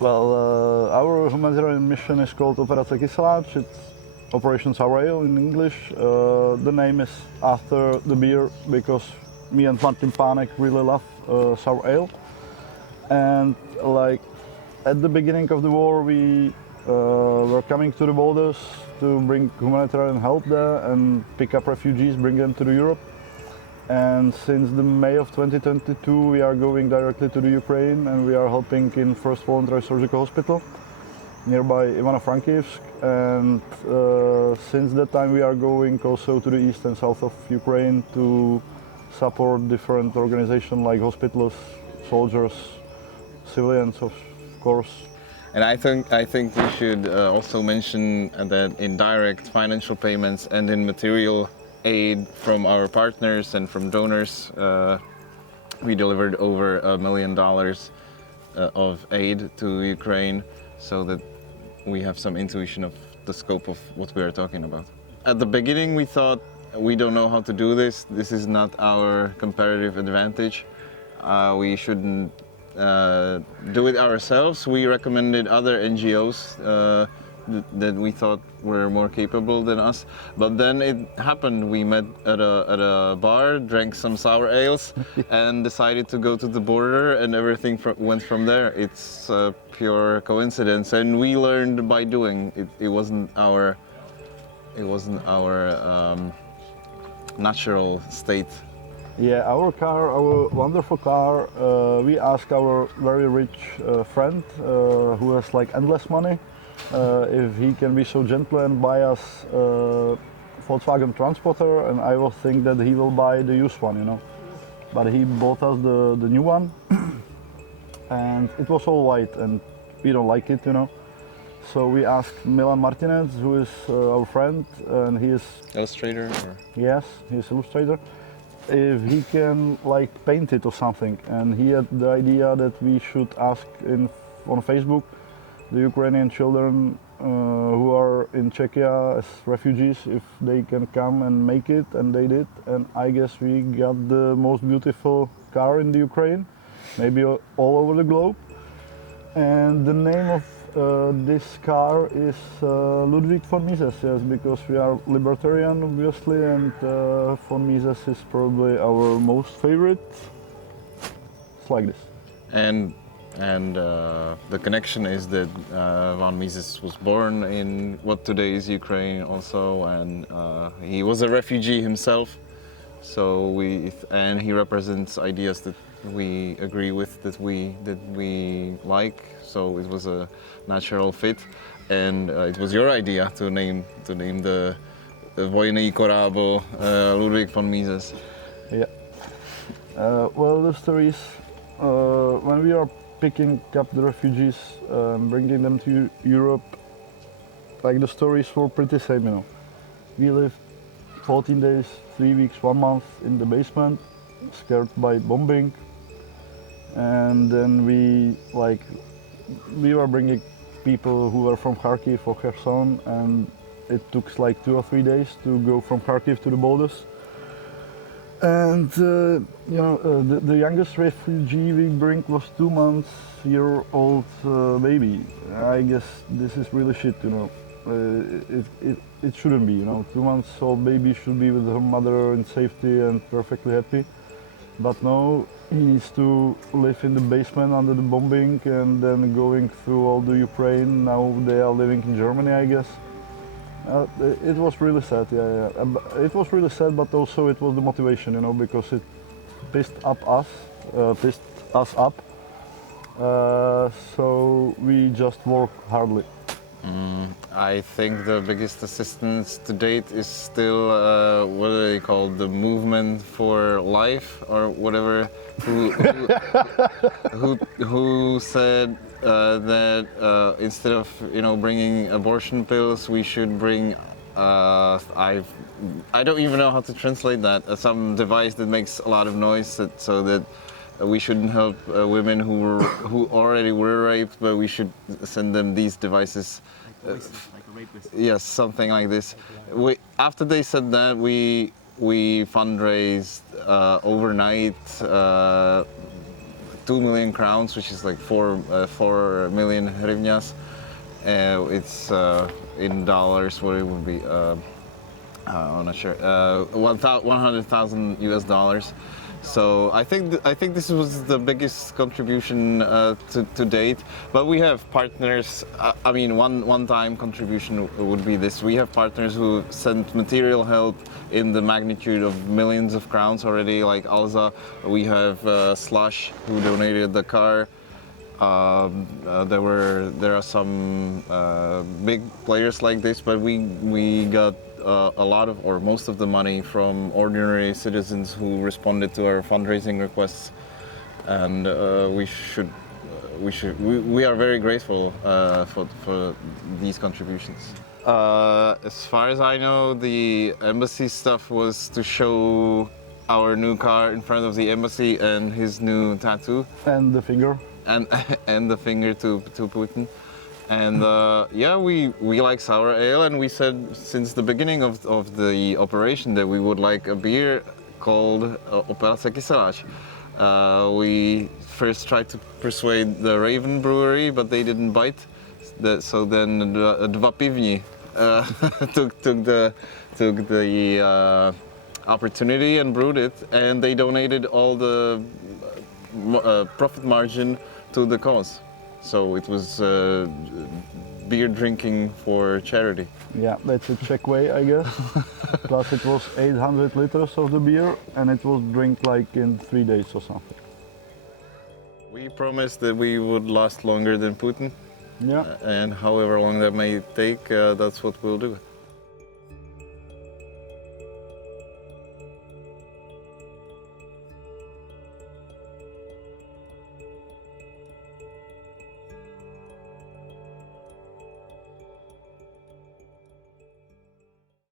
Well, our humanitarian mission is called Operace Kyseláč. It's Operation Sour Ale in English. The name is after the beer because me and Martin Pánek really love sour ale. And like at the beginning of the war, we were coming to the borders to bring humanitarian help there and pick up refugees, bring them to Europe. And since the May of 2022, we are going directly to the Ukraine and we are helping in First Voluntary Surgical Hospital nearby Ivano-Frankivsk. And since that time, we are going also to the east and south of Ukraine to support different organizations like hospitals, soldiers, civilians, of course. And I think we should also mention that in direct financial payments and in material aid from our partners and from donors, we delivered over $1 million of aid to Ukraine, so that we have some intuition of the scope of what we are talking about. At the beginning we thought, we don't know how to do this, this is not our comparative advantage, we shouldn't do it ourselves. We recommended other NGOs that we thought were more capable than us. But then it happened. We met at a bar, drank some sour ales, and decided to go to the border, and everything went from there. It's a pure coincidence, and we learned by doing. It wasn't our natural state. Yeah, our car, our wonderful car, we asked our very rich friend who has like endless money if he can be so gentle and buy us Volkswagen Transporter, and I will think that he will buy the used one, you know. But he bought us the new one and it was all white and we don't like it, you know. So we asked Milan Martinez, who is our friend, and he is... Illustrator? Or? Yes, he's illustrator. If he can like paint it or something, and he had the idea that we should ask on Facebook the Ukrainian children who are in Czechia as refugees if they can come and make it, and they did, and I guess we got the most beautiful car in the Ukraine, maybe all over the globe. And the name of this car is Ludwig von Mises, yes, because we are libertarian obviously, and von Mises is probably our most favorite. It's like this. And the connection is that von Mises was born in what today is Ukraine also, and he was a refugee himself. So and he represents ideas that we agree with, that we like. So it was a natural fit, and it was your idea to name the vojný korábl Ludwig von Mises. Yeah. Well, the story is when we are picking up the refugees, bringing them to Europe, like the stories were pretty same, you know. We lived 14 days, 3 weeks, 1 month in the basement, scared by bombing, and then we were bringing people who were from Kharkiv or Kherson, and it took like 2 or 3 days to go from Kharkiv to the borders. And you know, the youngest refugee we bring was 2 months year-old baby. I guess this is really shit, you know. It shouldn't be, you know. 2 months old baby should be with her mother in safety and perfectly happy. But no, he needs to live in the basement under the bombing and then going through all the Ukraine. Now they are living in Germany, I guess. It was really sad, yeah. It was really sad, but also it was the motivation, you know, because it pissed us up. So we just work hardly. I think the biggest assistance to date is still what do they call, the movement for life or whatever, who said that instead of, you know, bringing abortion pills, we should bring I don't even know how to translate that, some device that makes a lot of noise, so that we shouldn't help women who already were raped, but we should send them these devices. Like a rape list. Yes, something like this. After they said that, we fundraised overnight 2 million crowns, which is like 4 million hryvnias. It's in dollars, what it would be. I'm not sure. 100,000 US dollars. So I think this was the biggest contribution to date. But we have partners. I mean, one-time contribution would be this. We have partners who sent material help in the magnitude of millions of crowns already, like Alza. We have Slush, who donated the car. There are some big players like this, but we got a lot of, or most of the money from ordinary citizens who responded to our fundraising requests, and we are very grateful for these contributions. As far as I know, the embassy stuff was to show our new car in front of the embassy and his new tattoo. And the finger. And the finger to Putin. And yeah, we like sour ale, and we said since the beginning of the operation that we would like a beer called Operace Kyseláč. We first tried to persuade the Raven Brewery, but they didn't bite. So then Dva Pivni took the opportunity and brewed it, and they donated all the profit margin to the cause. So it was beer drinking for charity. Yeah, that's a Czech way, I guess. Plus it was 800 liters of the beer, and it was drink like in 3 days or something. We promised that we would last longer than Putin. Yeah. And however long that may take, that's what we'll do.